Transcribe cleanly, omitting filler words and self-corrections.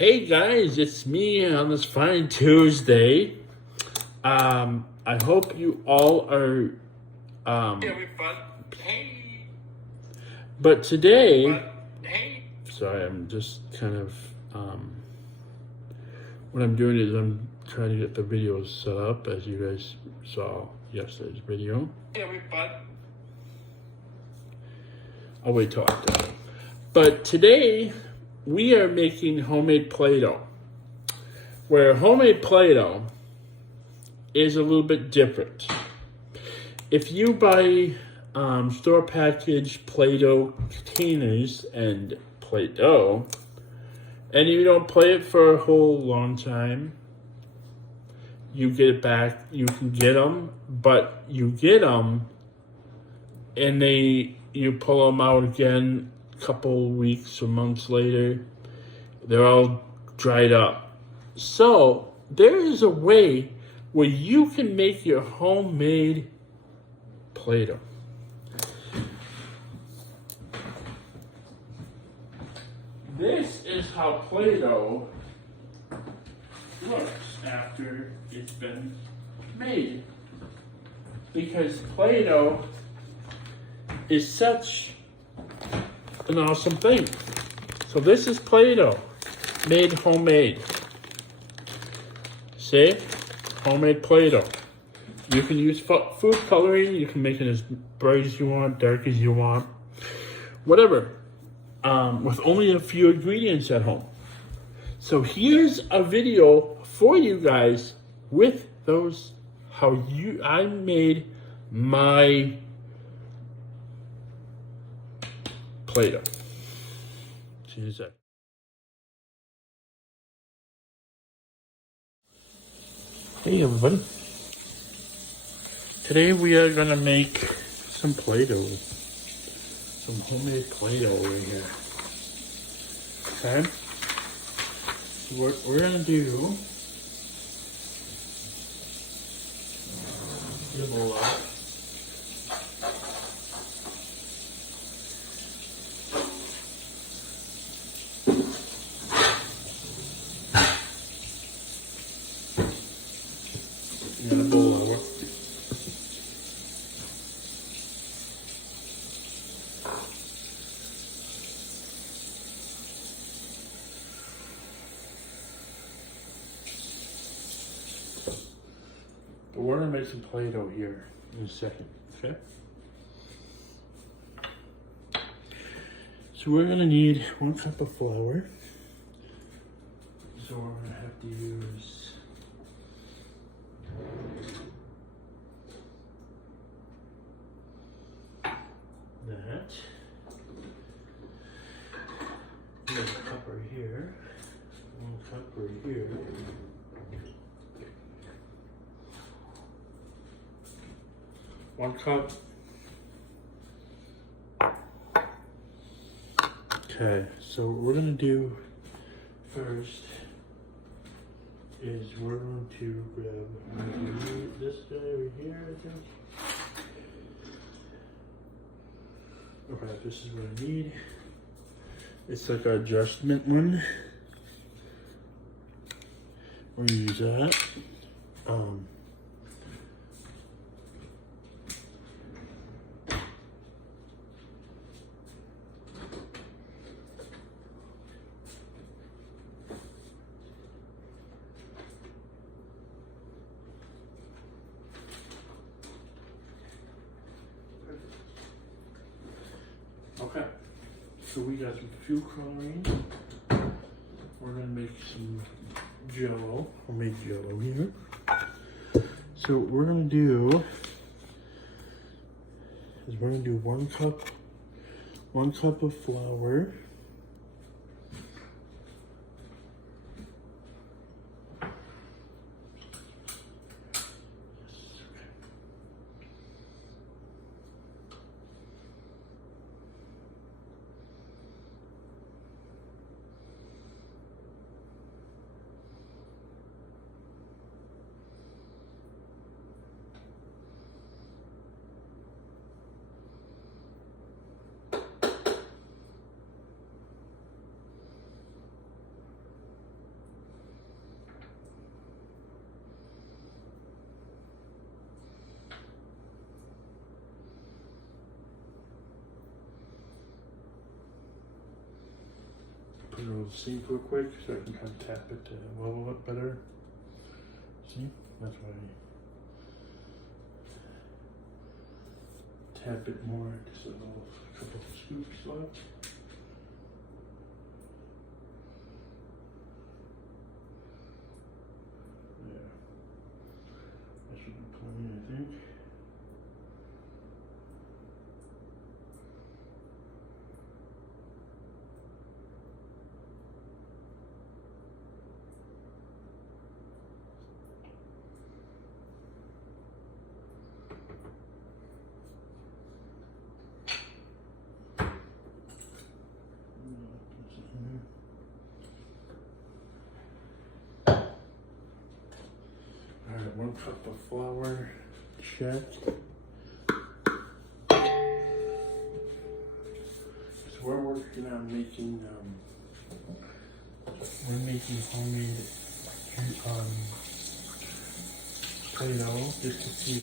Hey guys, it's me on this fine Tuesday. I hope you all are. Hey. But today, Hey. sorry, I'm just kind of. What I'm doing is I'm trying to get the videos set up, as you guys saw yesterday's video. I'll wait till after. But today, we are making homemade Play-Doh. Where homemade Play-Doh is a little bit different. If you buy store packaged Play-Doh containers and Play-Doh, and you don't play it for a whole long time, you get it back. You can get them, but you get them, and you pull them out again a couple weeks or months later. They're all dried up. So there is a way where you can make your homemade Play-Doh. This is how Play-Doh looks after it's been made. Because Play-Doh is such an awesome thing. So this is Play-Doh, made homemade. See? Homemade Play-Doh. You can use food coloring. You can make it as bright as you want, dark as you want, whatever. With only a few ingredients at home. So here's a video for you guys with those I made my Play-Doh. See you in a sec. Hey everybody. Today we are gonna make some Play-Doh. Some homemade Play-Doh over here. Okay? So what we're gonna do, get a bowl out. Get a bowl over. But we're gonna make some Play-Doh here in a second, okay? So we're gonna need 1 cup of flour. So we're gonna have to use that. We have a cup right here. 1 cup right here. One cup. Okay, so what we're gonna do first is we're going to grab this guy right here, I think. Okay, this is what I need. It's like an adjustment one. We're gonna use that. Okay, so we got some fuel chlorine. We're gonna make some Jello, homemade Jello here. So what we're gonna do is we're gonna do 1 cup of flour. go to the sink real quick so I can kind of tap it to level it better. See? That's why I tap it more. Just a little couple of scoops left. There. That should be plenty, I think. Alright, 1 cup of flour, check. So we're working on making, homemade Play-Doh just to see